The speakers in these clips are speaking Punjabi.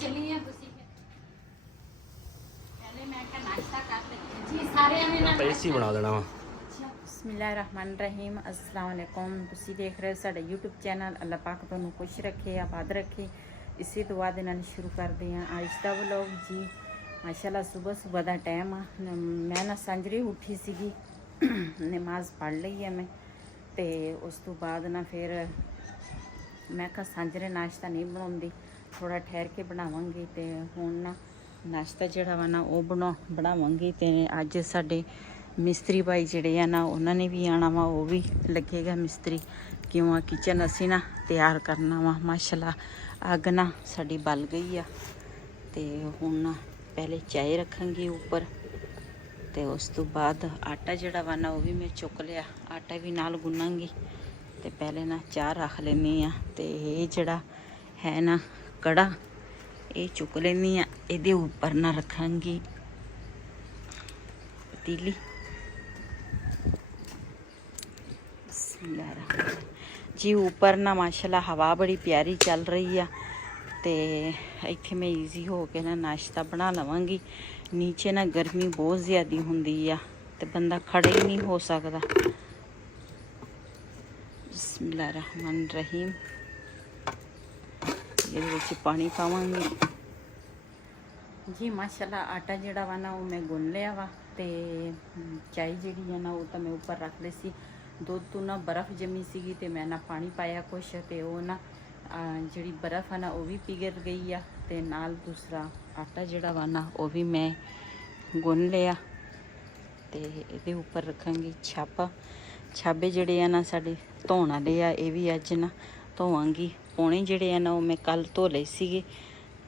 चलिए पहले मैं का नाश्ता कर लेते जी सारे ने ना एसी बना देना वा। बिस्मिल्लाहिर्रहमानिर्रहीम अस्सलाम वालेकुम। तुसी देख रहे हो साडा यूट्यूब चैनल। अल्लाह पाक तुहानू खुश रखे, आबाद रखे। इसी दुआ दे नाल शुरू करते हैं आज दा व्लॉग जी। माशाल्लाह सुबह सुबह का टाइम आ। मैं ना सांजरे उठी सीगी, नमाज पढ़ ली है मैं, तो उस तो बाद ना फिर मैं कहा सांजरे नाश्ता नहीं बनाऊँगी, थोड़ा ठहर के बनावांगी। तो हुण ना नाश्ता जिहड़ा वा ना वो बनावांगी। तो अज साडे मिस्त्री भाई जिहड़े आ ना उन्होंने भी आना वा, वो भी लगेगा मिस्त्री। क्यों किचन असी ना तैयार करना वा। माशाल्लाह अग ना साडी बल गई आ। तो हुण ना पहले चाय रखांगी ऊपर, तो उस तो बाद आटा जिहड़ा वा ना वो भी मैं चुक लिया, आटा भी नाल गुनांगी। तो पहले ना चाह रख लेनी आ। तो ये जिहड़ा है ना कड़ा ये चुक लेनी आ, इहदे उपर ना रखांगी पतीली। जी ऊपर ना माशाल्लाह हवा बड़ी प्यारी चल रही है। तो इत्थे मैं ईजी हो के ना नाश्ता बना लवांगी। नीचे ना गर्मी बहुत ज़्यादा होंदी आ, तो बंदा खड़े ही नहीं हो सकता। बिस्मिल्लाहिर्रहमानिर्रहीम। ये पानी पावांगी जी। माशाल्लाह आटा जिहड़ा वा ना वो मैं गुन लिया वा। तो चाय जिहड़ी है ना वो तो मैं ऊपर रख ली सी। दुध तो ना बर्फ़ जमी सी, तो मैं ना पानी पाया कुछ, तो वो ना जिहड़ी बर्फ़ है ना वो भी पिघल गई आ। तो नाल दूसरा आटा जिहड़ा वा ना वो भी मैं गुन लिया। तो ये ऊपर रखांगी छापा। छाबे जिहड़े आ ना साडे धोण वाले आ, ये भी अज ना धोवांगी। पौने जिहड़े आ ना वो मैं कल धो लए सीगे,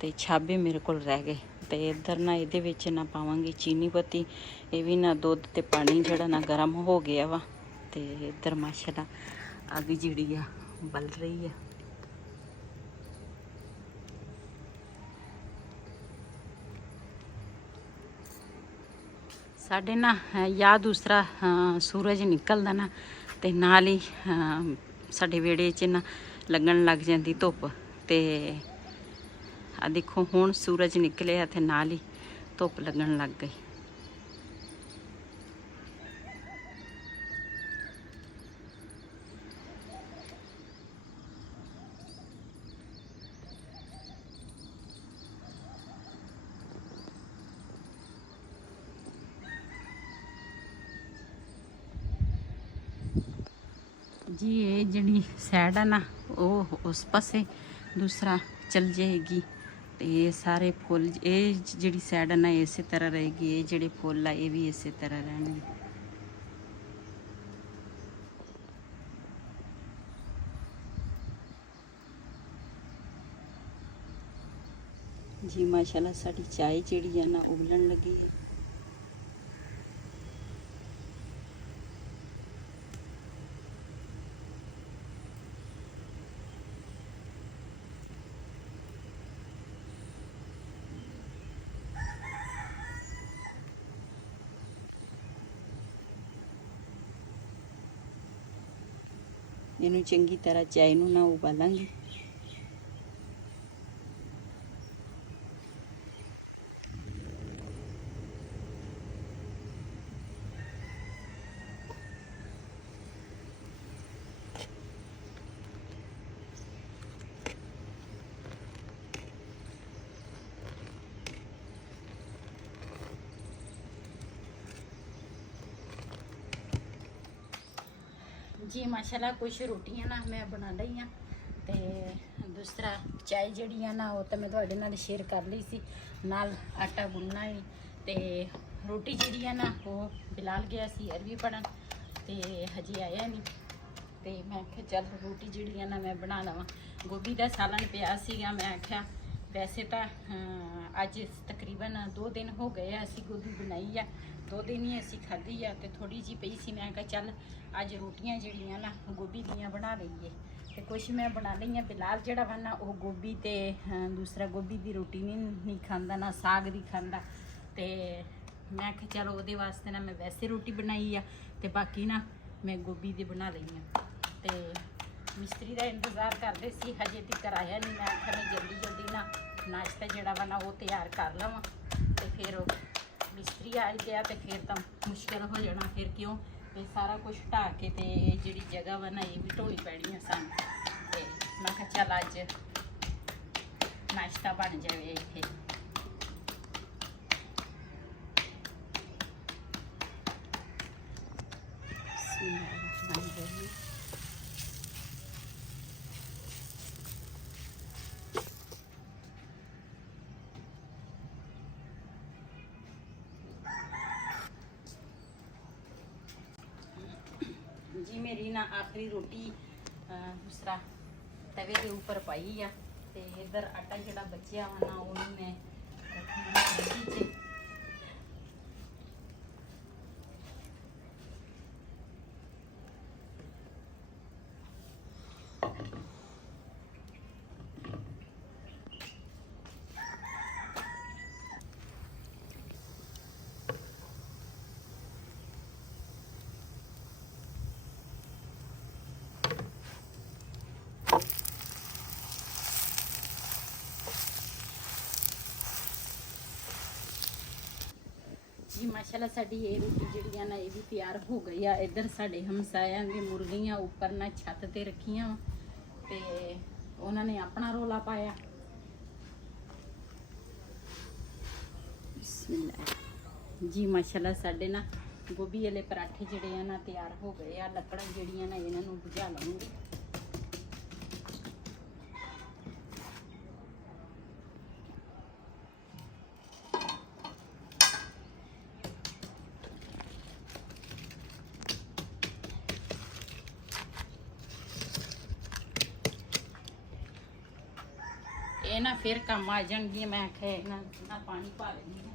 तो छाबे मेरे को रह गए। तो इधर ना ये विच ना पावांगी चीनी पत्ती। ये भी ना दुध ते पानी जिहड़ा ना गर्म हो गया वा। तो इधर माशाल्लाह अग जिहड़ी आ बल रही है। साढ़े ना या दूसरा सूरज निकलदा ना, तो नाल ही साढ़े वेड़े च ना लगन लग जाती धुप। तो आ देखो हुण सूरज निकले, तो नाल ही धुप लगन लग गई। जी ये जड़ी सैड है ना वो उस पासे दूसरा चल जाएगी। तो ये सारे फुल ये जड़ी सैड है ना इस तरह रहेगी, ये जड़े फुल है ये भी इस तरह रहने। जी माशाल्लाह साड़ी चाय जड़ी है ना उबलन लगी है। इनू चंगी तरह चाय नू ना उबालांगी। जी माशाल्लाह कुछ रोटियां ना मैं बना ली हाँ। तो दूसरा चाय जड़ी है ना वो तो मैं थोड़े नाल शेयर कर ली सी, नाल आटा गुनना है। तो रोटी जी है ना वो बिलाल गया सी अरबी पढ़न, तो हजे आया नहीं। तो मैं आख्या चल रोटी जी है ना मैं बना लवा। गोभी का सालन पिया सीगा, मैं आख्या वैसे तो अज तकरीबन 2 दिन हो गए असी गोभी बनाई है, 2 दिन ही असी खाधी है। तो थोड़ी जी पई सी, मैं कहा चल अज रोटियां जड़ियां ना गोभी दियां बना लईए। तो कुछ मैं बना ली है। बिलाल जड़ा वा ना वो गोभी ते दूसरा गोभी की रोटी नहीं खांदा, ना साग दी खांदा। तो मैं आख्या चलो वो वास्ते ना मैं वैसे रोटी बनाई है, तो बाकी ना मैं गोभी दी बना ली है। तो मिस्त्री का इंतज़ार करते सी, हजे तक आया नहीं। मैं आख्या मैं जल्दी जल्दी ना ਨਾਸ਼ਤਾ ਜਿਹੜਾ ਵਾ ਨਾ ਉਹ ਤਿਆਰ ਕਰ ਲਵਾਂ ਤੇ ਫਿਰ ਮਿਸਤਰੀ ਆ ਗਿਆ ਤੇ ਫਿਰ ਤਾਂ ਮੁਸ਼ਕਿਲ ਹੋ ਜਾਣਾ। ਫਿਰ ਕਿਉਂ ਇਹ ਸਾਰਾ ਕੁਝ ਢਾਹ ਕੇ ਤੇ ਇਹ ਜਿਹੜੀ ਜਗ੍ਹਾ ਵਾ ਨਾ ਇਹ ਵੀ ਢੋਣੀ ਪੈਣੀ ਆ ਸਾਨੂੰ। ਤੇ ਮੈਂ ਕਿਹਾ ਚੱਲ ਅੱਜ ਨਾਸ਼ਤਾ ਬਣ ਜਾਵੇ ਇੱਥੇ। जी मेरी ना आखिरी रोटी दूसरा तवे के ऊपर पाई आ ते इधर आटा जड़ा बचिया वा ना वो मैं रखी जी माशाल्लाह साड़ी ये रोटी जी ना ये भी तैयार हो गई है। इधर साढ़े हमसाया की मुर्गियां ऊपर ना छत ते रखियां ते उन्होंने अपना रोला पाया। जी माशाल्लाह साढ़े ना गोभी वाले पराठे जड़े ना तैयार हो गए आ। लकड़ा जड़ियां ना इन्हों बुझा लूँगी। ये ना फिर काम आ जाएंगी। मैं आखे ना पानी पा लेनी है।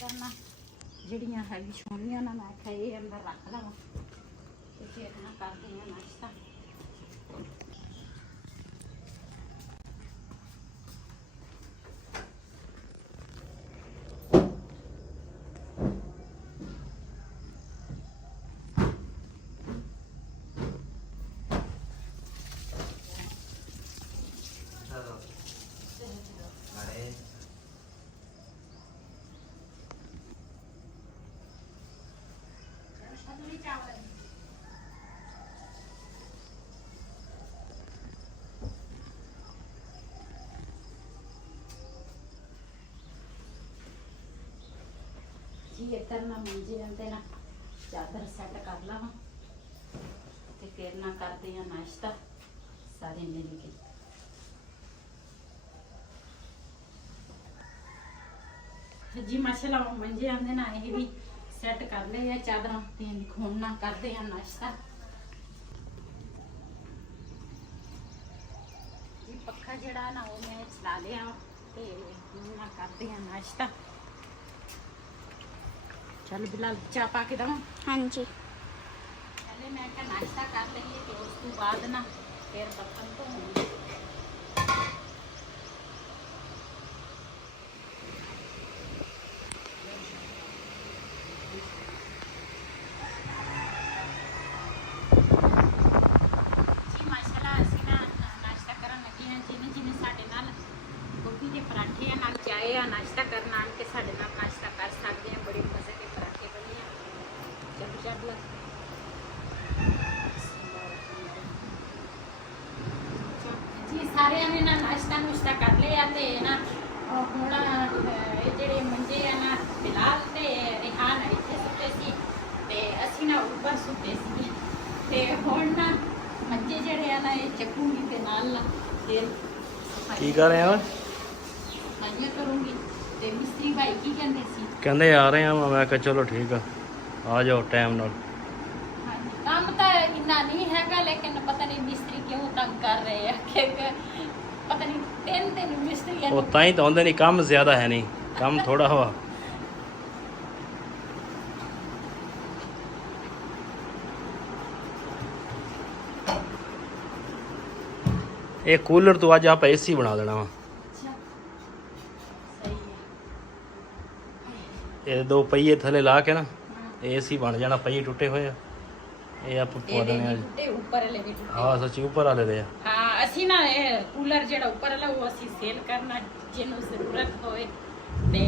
करना जड़ियां है छोनिया ना मैं आखे ये अंदर रख लवा तो फिर ना करते हैं नाश्ता। जी इधर ना मंजे अंदर ना चादर सेट कर लवा ते फिर ना करते हैं नाश्ता सारे मिल के। जी माशाल्लाह मंजे आंदे ना ये भी सेट कर ले या चादर खून ना करते हैं नाश्ता। जी पक्खा जड़ा ना वो मैं चला लिया ते ना करते हैं नाश्ता। चल बिलाल चाह पा के दवा। हाँ जी पहले मैं क्या नाश्ता कर लेंगे तो उसके बाद ना फिर बर्तन तो होंगे। जी माशाल्लाह असी ना नाश्ता करन लगी हैं। जिन्हें जिन्हें साडे नाल गोभी के पराठे या नाल चाय या नाश्ता करना आन के साडे नाल नाश्ता कर सकते हैं। बड़े मजे के पराठे बने हैं। चल चल जी सारे ने ना नाश्ता नुश्ता कर लिया ते ना हुण ये जेड़े मंजे आ ना बिलाल ते रिहान इत्थे सुते सी ते असी ना ऊपर सुते सी ते हुण ना मंजे जेड़े आ ना ये चकूंगी ते नाल ना फिर की कर रहे हो? सफाइयां करूंगी ते मिस्त्री भाई की कहंदे सी कहते आ रहे हैं। मैं कहा चलो ठीक है आ जाओ टाइम नाल। काम तो इन्ना नहीं हैगा लेकिन पता नहीं मिस्त्री क्यों तंग कर रहे हैं कि पता नहीं 3 दिन मिस्त्री वो ताई तो आंदे नहीं, काम ज्यादा है नहीं, काम थोड़ा हुआ। एक कूलर तो आज आप एसी बना देना वा। अच्छा सही है। ਇਹ ਦੋ ਪਹੀਏ ਥੱਲੇ ਲਾ ਕੇ ਨਾ ਏਸੀ ਬਣ ਜਾਣਾ। ਪਹੀਏ ਟੁੱਟੇ ਹੋਏ ਆ, ਇਹ ਆਪ ਪਵਾ ਦੇਣੇ ਆ। ਟੁੱਟੇ ਉੱਪਰ ਵਾਲੇ ਵੀ ਟੁੱਟੇ। ਹਾਂ ਸੱਚੀ ਉੱਪਰ ਵਾਲੇ ਦੇ ਆ। ਹਾਂ ਅਸੀਂ ਨਾ ਇਹ ਕੂਲਰ ਜਿਹੜਾ ਉੱਪਰ ਵਾਲਾ ਉਹ ਅਸੀਂ ਸੇਲ ਕਰਨਾ, ਜਿਹਨੂੰ ਜ਼ਰੂਰਤ ਹੋਵੇ ਤੇ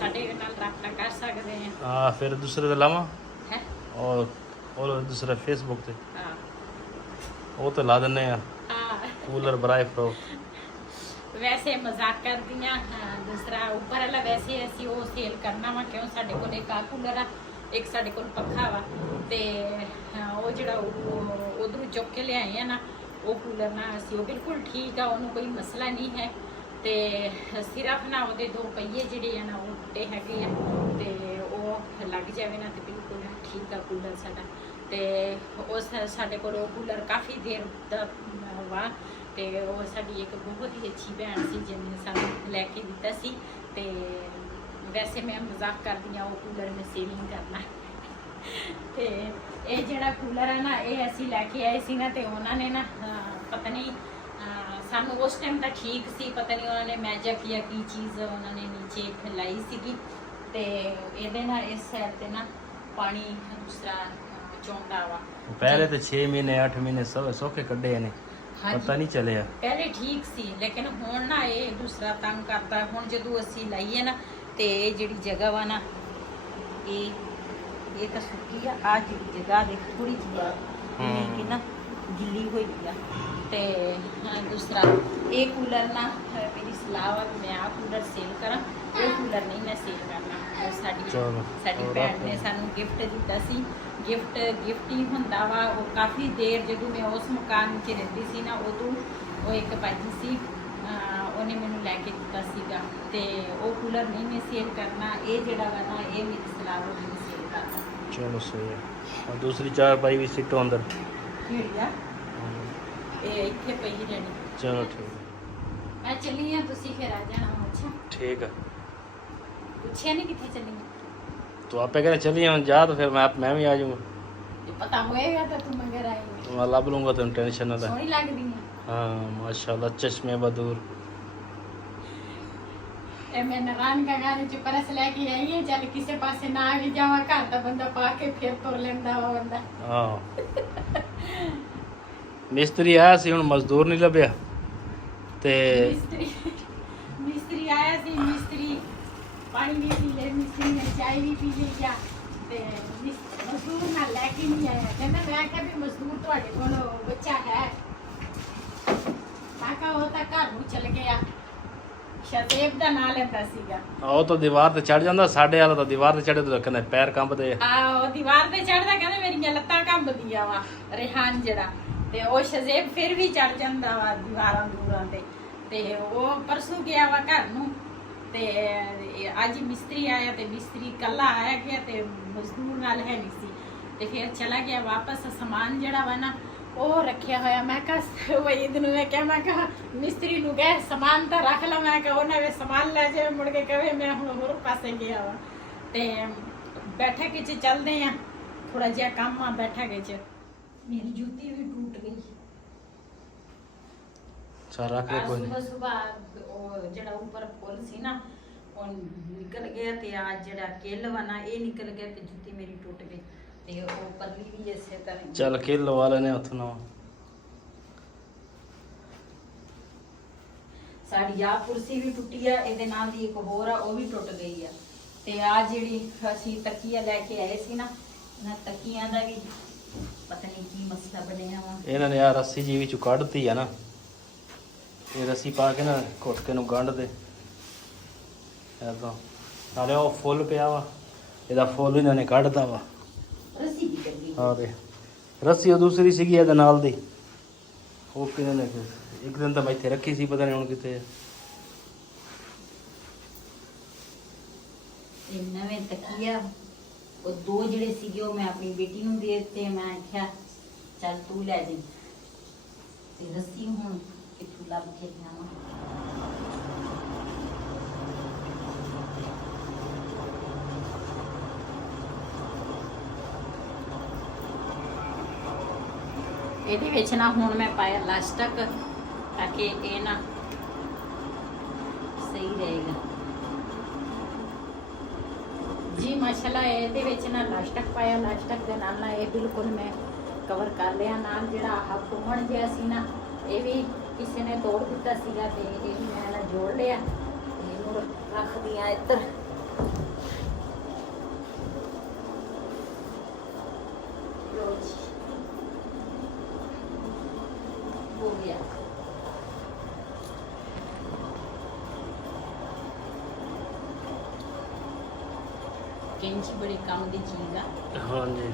ਸਾਡੇ ਨਾਲ ਰਾਬਤਾ ਕਰ ਸਕਦੇ ਆ। ਹਾਂ ਫਿਰ ਦੂਸਰੇ ਤੇ ਲਾਵਾਂ ਹੈ और दूसरा फेसबुक ਤੇ ਹਾਂ ਉਹ ਤੇ ਲਾ ਦਿੰਨੇ ਆ ਹਾਂ ਕੂਲਰ ਬਰਾਏ ਫਰੋ। ਵੈਸੇ ਮਜ਼ਾਕ ਕਰਦੀਆਂ। ਦੂਸਰਾ ਉੱਪਰ ਵਾਲਾ ਵੈਸੇ ਅਸੀਂ ਉਹ ਸੇਲ ਕਰਨਾ ਵਾ, ਕਿਉਂ ਸਾਡੇ ਕੋਲ ਇੱਕ ਆ ਕੂਲਰ ਆ, ਇੱਕ ਸਾਡੇ ਕੋਲ ਪੱਖਾ ਵਾ ਤੇ ਉਹ ਜਿਹੜਾ ਉਧਰੋਂ ਚੁੱਕ ਕੇ ਲਿਆਏ ਆ ਨਾ ਉਹ ਕੂਲਰ ਨਾ ਅਸੀਂ ਉਹ ਬਿਲਕੁਲ ਠੀਕ ਆ, ਉਹਨੂੰ ਕੋਈ ਮਸਲਾ ਨਹੀਂ ਹੈ। ਤੇ ਸਿਰਫ ਨਾ ਉਹਦੇ ਦੋ ਪਹੀਏ ਜਿਹੜੇ ਆ ਨਾ ਉਹ ਟੁੱਟੇ ਹੈਗੇ ਆ ਤੇ ਉਹ ਲੱਗ ਜਾਵੇ ਨਾ ਤੇ ਬਿਲਕੁਲ ਠੀਕ ਆ ਕੂਲਰ ਸਾਡਾ। ਤੇ ਉਸ ਸਾਡੇ ਕੋਲ ਉਹ ਕੂਲਰ ਕਾਫੀ ਦੇਰ ਦਾ ਵਾ ਤੇ ਉਹ ਸਾਡੀ ਇੱਕ ਬਹੁਤ ਹੀ ਅੱਛੀ ਭੈਣ ਸੀ ਜਿਹਨੇ ਸਾਨੂੰ ਲੈ ਕੇ ਦਿੱਤਾ ਸੀ। ਤੇ ਵੈਸੇ ਮੈਂ ਮਜ਼ਾਕ ਕਰਦੀ ਹਾਂ, ਉਹ ਕੂਲਰ ਮੈਂ ਸੇਲ ਨਹੀਂ ਕਰਨਾ। ਤੇ ਇਹ ਜਿਹੜਾ ਕੂਲਰ ਹੈ ਨਾ ਇਹ ਅਸੀਂ ਲੈ ਕੇ ਆਏ ਸੀ ਨਾ ਤੇ ਉਹਨਾਂ ਨੇ ਨਾ ਪਤਾ ਨਹੀਂ ਸਾਨੂੰ ਉਸ ਟਾਈਮ ਤਾਂ ਠੀਕ ਸੀ, ਪਤਾ ਨਹੀਂ ਉਹਨਾਂ ਨੇ ਮੈਜਿਕ ਜਾਂ ਕੀ ਚੀਜ਼ ਉਹਨਾਂ ਨੇ ਨੀਚੇ ਲਾਈ ਸੀਗੀ ਤੇ ਇਹਦੇ ਨਾਲ ਇਸ ਸਾਈਡ ਤੇ ਨਾ ਪਾਣੀ ਦੂਸਰਾ ਚੌਂਦਾ ਵਾ। ਪਹਿਲੇ ਤੇ 6 ਮਹੀਨੇ 8 ਮਹੀਨੇ ਸੌਖੇ ਕੱਢੇ ਨੇ, ਪਤਾ ਨਹੀਂ ਚੱਲਿਆ। ਪਹਿਲੇ ਠੀਕ ਸੀ ਲੇਕਿਨ ਹੁਣ ਨਾ ਇਹ ਦੂਸਰਾ ਤੰਗ ਕਰਦਾ। ਹੁਣ ਜਦੋਂ ਅਸੀਂ ਲਾਈਏ ਨਾ ਤੇ ਇਹ ਜਿਹੜੀ ਜਗ੍ਹਾ ਵਾ ਨਾ ਇਹ ਤਾਂ ਸੁੱਕੀ ਆ ਜਿਹੜੀ ਜਗ੍ਹਾ ਦੇਖ ਥੋੜੀ ਜਿਹੀ ਕਿ ਨਾ ਗਿੱਲੀ ਹੋਈ ਆ। ਤੇ ਦੂਸਰਾ ਇਹ ਕੂਲਰ ਨਾ ਮੇਰੀ ਸਲਾਹ ਵਾ ਮੈਂ ਆ ਕੂਲਰ ਸੇਲ ਕਰਾਂ, ਉਹ ਕੂਲਰ ਨਹੀਂ ਮੈਂ ਸੇਲ ਕਰਨਾ। ਉਹ ਸਾਡੀ ਭੈਣ ਨੇ ਸਾਨੂੰ ਗਿਫਟ ਦਿੱਤਾ ਸੀ। ਗਿਫਟ ਹੀ ਹੁੰਦਾ ਵਾ। ਉਹ ਕਾਫੀ ਦੇਰ ਜਦੋਂ ਮੈਂ ਉਸ ਮਕਾਨ 'ਚ ਰਹਿੰਦੀ ਸੀ ਨਾ ਉਦੋਂ ਉਹ ਇੱਕ ਭਾਜੀ ਸੀ ਉਹਨੇ ਮੈਨੂੰ ਲੈ ਕੇ ਦਿੱਤਾ ਸੀਗਾ ਤੇ ਉਹ ਕੂਲਰ ਨਹੀਂ ਮੈਂ ਸੇਲ ਕਰਨਾ। ਇਹ ਜਿਹੜਾ ਵਾ ਨਾ ਇਹ ਮੇਰੀ ਸਲਾਹ ਵਾ ਮੈਂ ਸੇਲ ਕਰਨਾ। ਚਲੋ ਸਹੀ ਹੈ। और दूसरी चार पाई भी सिटो अंदर ਕਿਹੜੀ ਆ ਇਹ ਇੱਥੇ ਪਈ ਰਹਿਣੀ। चलो ठीक है। ਮੈਂ ਚੱਲੀ ਆ, ਤੁਸੀਂ ਫਿਰ ਆ ਜਾਣਾ। ਅੱਛਾ ठीक है ਪੁੱਛਿਆ ਨਹੀਂ ਕਿੱਥੇ ਚੱਲੀ ਆ? तो आप कहते चलिए हम जा तो फिर मैं भी आ जाऊँगा। ਜੇ ਪਤਾ ਹੋਏਗਾ ਤਾਂ ਤੂੰ ਮਗਰ ਆਏਂਗੇ। तो मैं लब लूँगा तुम टेंशन ना ले। ਸੋਹਣੀ ਲੱਗਦੀ ਆ। हाँ माशाल्लाह चश्मे बदूर। ਇਹ ਮੈਂ ਨਰਾਨ ਕਾ ਗਾਣੇ ਚ ਪਰਸ ਲੈ ਕੇ ਆਈ ਹਾਂ। ਚੱਲ ਕਿਸੇ ਪਾਸੇ ਨਾ ਆ ਵੀ ਜਾਵਾਂ, ਘਰ ਦਾ ਬੰਦਾ ਪਾ ਕੇ ਫਿਰ ਤੁਰ ਲੈਂਦਾ ਉਹ ਬੰਦਾ। हाँ मिस्त्री आया सी हुण मजदूर नहीं लभ्या ते ਮਿਸਤਰੀ ਆਇਆ ਸੀ। ਮਿਸਤਰੀ ਪਾਣੀ ਵੀ ਪੀ ਲੈ, ਮਿਸਤਰੀ ਨੇ ਚਾय ਵੀ ਪੀ ਲਈ ਆ ਤੇ ਮਜ਼ਦੂਰ ਨਾਲ ਲੈ ਕੇ ਨਹੀਂ ਆਇਆ। ਕਹਿੰਦਾ ਮੈਂ ਕਿਹਾ ਵੀ ਮਜ਼ਦੂਰ ਤੁਹਾਡੇ ਕੋਲ ਬੱਚਾ ਹੈ? ਮੈਂ ਕਿਹਾ ਉਹ ਤਾਂ ਘਰ ਨੂੰ ਚਲ ਗਿਆ। ਸ਼ਤੇਬ ਦਾ ਨਾਂ ਲੈਂਦਾ ਸੀਗਾ। ਉਹ ਤਾਂ ਦੀਵਾਰ ਤੇ ਚੜ ਜਾਂਦਾ, ਸਾਡੇ ਵਾਲਾ ਤਾਂ ਦੀਵਾਰ ਤੇ ਚੜੇ ਤੇ ਕਹਿੰਦਾ ਪੈਰ ਕੰਬਦੇ ਆ। ਉਹ ਦੀਵਾਰ ਤੇ ਚੜਦਾ, ਕਹਿੰਦਾ ਮੇਰੀਆਂ ਲੱਤਾਂ ਕੰਬਦੀਆਂ ਵਾ। ਰਿਹਾਨ ਜਿਹੜਾ ਤੇ ਉਹ ਸ਼ਜ਼ੇਬ ਫਿਰ ਵੀ ਚੜ ਜਾਂਦਾ ਵਾ ਦੀਵਾਰਾਂ ਦੂਰਾਂ ਤੇ ਉਹ ਪਰਸੋਂ ਗਿਆ ਵਾ ਘਰ ਨੂੰ ਤੇ ਅੱਜ ਮਿਸਤਰੀ ਆਇਆ ਤੇ ਮਿਸਤਰੀ ਕੱਲਾ ਆਇਆ ਗਿਆ ਤੇ ਮਜ਼ਦੂਰ ਨਾਲ ਹੈ ਨਹੀਂ ਸੀ ਤੇ ਫਿਰ ਚਲਾ ਗਿਆ ਵਾਪਸ। ਸਮਾਨ ਜਿਹੜਾ ਵਾ ਨਾ ਉਹ ਰੱਖਿਆ ਹੋਇਆ। ਮੈਂ ਕਿਹਾ ਵਈਦ ਨੂੰ ਮੈਂ ਕਿਹਾ ਮਿਸਤਰੀ ਨੂੰ ਕਹੇ ਸਮਾਨ ਤਾਂ ਰੱਖ ਲਾ। ਮੈਂ ਕਿਹਾ ਉਹਨਾਂ ਵੇ ਸਮਾਨ ਲੈ ਜਾਵੇ, ਮੁੜ ਕੇ ਕਹੇ ਮੈਂ ਹੁਣ ਹੋਰ ਪਾਸੇ ਗਿਆ ਵਾ। ਤੇ ਬੈਠਕ 'ਚ ਚੱਲਦੇ ਆ, ਥੋੜਾ ਜਿਹਾ ਕੰਮ ਆ ਬੈਠਕ 'ਚ। ਮੇਰੀ ਜੁੱਤੀ ਵੀ ਟੁੱਟ ਗਈ। चल रख ले कोई नहीं। ਸੁਬਹ ਉਹ ਜਿਹੜਾ ਉੱਪਰ ਪੁੱਲ ਸੀ ਨਾ ਉਹ ਨਿਕਲ ਗਿਆ ਤੇ ਆ ਜਿਹੜਾ ਕਿੱਲ ਵਾ ਨਾ ਇਹ ਨਿਕਲ ਗਿਆ ਤੇ ਜੁੱਤੀ ਮੇਰੀ ਟੁੱਟ ਗਈ ਤੇ ਉਹ ਪਰਲੀ ਵੀ ਇਸੇ ਤਰ੍ਹਾਂ। चल के लवा लेने उथ ना। ਸਾਡੀ ਆ ਕੁਰਸੀ ਵੀ ਟੁੱਟੀ ਆ, ਇਹਦੇ ਨਾਲ ਦੀ ਇੱਕ ਹੋਰ ਆ ਉਹ ਵੀ ਟੁੱਟ ਗਈ ਆ। ਤੇ ਆ ਜਿਹੜੀ ਅਸੀਂ ਤਕੀਆ ਲੈ ਕੇ ਆਏ ਸੀ ਨਾ ਇਹਨਾਂ ਤਕੀਆਂ ਦਾ ਵੀ ਪਤਾ ਨਹੀਂ ਕੀ ਮਸਲਾ ਬਣਿਆ ਵਾ। ਇਹਨਾਂ ਨੇ ਆ ਰੱਸੀ ਜੀ ਵਿੱਚੋਂ ਕੱਢਤੀ ਆ ਨਾ, ਇਹ ਰੱਸੀ ਪਾ ਕੇ ਨਾ ਘੁੱਟ ਕੇ ਨੂੰ ਗੰਢ ਦੇ ਐਦਾਂ। ਨਾਲੇ ਉਹ ਫੁੱਲ ਪਿਆ ਵਾ, ਇਹਦਾ ਫੁੱਲ ਇਹਨਾਂ ਨੇ ਕੱਢਤਾ ਵਾ। ਰੱਸੀ ਵੀ ਕੱਢੀ। ਹਾਂ ਦੇ ਰੱਸੀ ਉਹ ਦੂਸਰੀ ਸੀਗੀ ਇਹਦੇ ਨਾਲ ਦੀ, ਉਹ ਕਿਹਨੇ ਨੇ ਇੱਕ ਦਿਨ ਤਾਂ ਮੈਂ ਇੱਥੇ ਰੱਖੀ ਸੀ, ਪਤਾ ਨਹੀਂ ਹੁਣ ਕਿੱਥੇ ਹੈ। ਇਹ ਨਵੇਂ ਤਕੀਆ ਉਹ ਦੋ ਜਿਹੜੇ ਸੀਗੇ ਉਹ ਮੈਂ ਆਪਣੀ ਬੇਟੀ ਨੂੰ ਦੇ ਦਿੱਤੇ। ਮੈਂ ਆਖਿਆ ਚੱਲ ਤੂੰ ਲੈ ਜੀ ਤੇ ਰੱਸੀ ਹੁਣ ਕਿੱਥੋਂ ਲੱਭ ਕੇ ਲਿਆਵਾਂ। ਇਹਦੇ ਵਿੱਚ ਨਾ ਹੁਣ ਮੈਂ ਪਾਇਆ ਲਾਸਟਿਕ ਤਾਂ ਕਿ ਇਹ ਨਾ ਸਹੀ ਰਹੇਗਾ। ਜੀ ਮਾਸ਼ਾਅੱਲਾ ਇਹਦੇ ਵਿੱਚ ਨਾ ਲਾਸਟਕ ਪਾਇਆ, ਲਾਸਟਕ ਦੇ ਨਾਲ ਨਾ ਇਹ ਬਿਲਕੁਲ ਮੈਂ ਕਵਰ ਕਰ ਲਿਆ। ਨਾਲ ਜਿਹੜਾ ਆਹ ਫੁੰਮਣ ਜਿਹਾ ਸੀ ਨਾ ਇਹ ਵੀ ਕਿਸੇ ਨੇ ਤੋੜ ਦਿੱਤਾ ਸੀਗਾ ਤੇ ਇਹ ਵੀ ਮੈਂ ਨਾ ਜੋੜ ਲਿਆ। ਇਹਨੂੰ ਰੱਖ ਦਿਆਂ ਇੱਧਰ। ਲਓ ਜੀ, ਹੋ ਗਿਆ। ਕੈਂਚੀ ਬੜੀ ਕੰਮ ਦੀ ਚੀਜ਼ ਆ, ਹਾਂਜੀ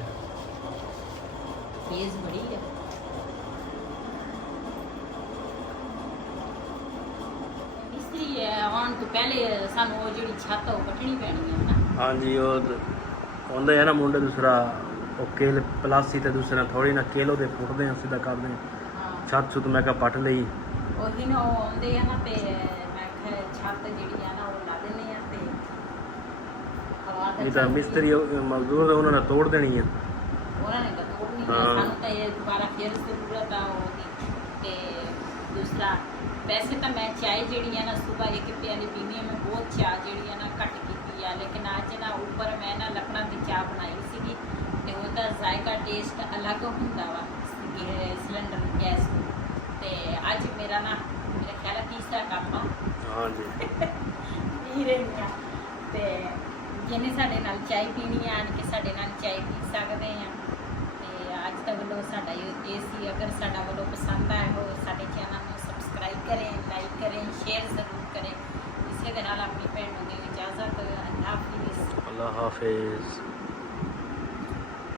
ਤੇਜ਼ ਬੜੀ ਹੈ। ਮਿਸਤਰੀ ਆਉਣ ਤੋਂ ਪਹਿਲੇ ਸਾਨੂੰ ਉਹ ਜਿਹੜੀ ਛੱਤ ਉਹ ਕੱਟਣੀ ਪੈਣੀ ਹੈ ਨਾ। ਹਾਂਜੀ ਉਹ ਆਉਂਦੇ ਆ ਨਾ ਮੁੰਡੇ, ਦੂਸਰਾ ਉਹ ਕੇਲ ਪਲਾਸੀ ਤੇ ਦੂਸਰਾ ਥੋੜੀ ਨਾ ਕੇਲ ਉਹਦੇ ਫੁੱਟਦੇ ਆ, ਸਿੱਧਾ ਕਰਦੇ ਆ ਹਾਂ, ਛੱਤ ਛੁੱਤ। ਮੈਂ ਕਿਹਾ ਪੱਟ ਲਈ। ਉਹੀ ਨਾ ਉਹ ਆਉਂਦੇ ਆ ਨਾ ਤੇ ਮੈਂ ਕਿਹਾ ਛੱਤ ਜਿਹੜੀ ਆ ਨਾ ਉਹ ਲਾ ਦਿੰਦੇ ਆ ਤੇ ਹਵਾ ਦਾ ਇਹ ਤਾਂ ਮਿਸਤਰੀ ਮਜ਼ਦੂਰ ਉਹਨਾਂ ਨੇ ਤੋੜ ਦੇਣੀ ਆ। ਉਹਨਾਂ ਨੇ ਤਾਂ ਤੋੜਨੀ ਹੈ। ਹਾਂ। ਸਾਨੂੰ ਤਾਂ ਇਹ ਦੁਬਾਰਾ ਫਿਰ ਜ਼ਰੂਰਤ ਆ ਉਹਦੀ। ਤੇ ਦੂਸਰਾ ਵੈਸੇ ਤਾਂ ਮੈਂ ਚਾਹ ਜਿਹੜੀ ਆ ਨਾ ਸਵੇਰ ਇੱਕ ਪਿਆਲੀ ਪੀਣੀ ਆ। ਮੈਂ ਬਹੁਤ ਚਾਹ ਜਿਹੜੀ ਆ ਨਾ ਘੱਟ ਕੀਤੀ ਆ, ਲੇਕਿਨ ਅੱਜ ਨਾ ਉੱਪਰ ਮੈਂ ਨਾ ਲੱਕੜਾਂ ਦੀ ਚਾਹ ਬਣਾਈ ਸੀਗੀ ਤੇ ਉਹਦਾ ਜ਼ਾਇਕਾ ਟੇਸਟ ਅਲੱਗ ਹੁੰਦਾ ਵਾ ਸਿਲੰਡਰ ਗੈਸ ਤੋਂ। ਤੇ ਅੱਜ ਮੇਰਾ ਨਾ ਮੇਰਾ ਖਿਆਲ ਹੈ ਤੀਸਰਾ ਕੰਮ ਆ ਹਾਂਜੀ ਪੀ ਰਹੀ ਆ। ਤੇ ਜਿਹਨੇ ਸਾਡੇ ਨਾਲ ਚਾਹ ਪੀਣੀ ਆ ਆਣ ਕੇ ਸਾਡੇ ਨਾਲ ਚਾਹ ਪੀ ਸਕਦੇ ਆ। ਤੇ ਅੱਜ ਦਾ ਵੱਲੋਂ ਸਾਡਾ ਇਹ ਸੀ। ਅਗਰ ਸਾਡਾ ਵੱਲੋਂ ਪਸੰਦ ਆਇਆ ਹੋ ਸਾਡੇ ਚੈਨਲ ਨੂੰ ਸਬਸਕ੍ਰਾਈਬ ਕरें, ਲਾਈਕ करें, शेयर ज़रूर करें। इसी के नाल अपनी भैन को दें इजाज़त। अल्लाह हाफिज़। ਅੱਲਾ ਹਾਫਿਜ਼।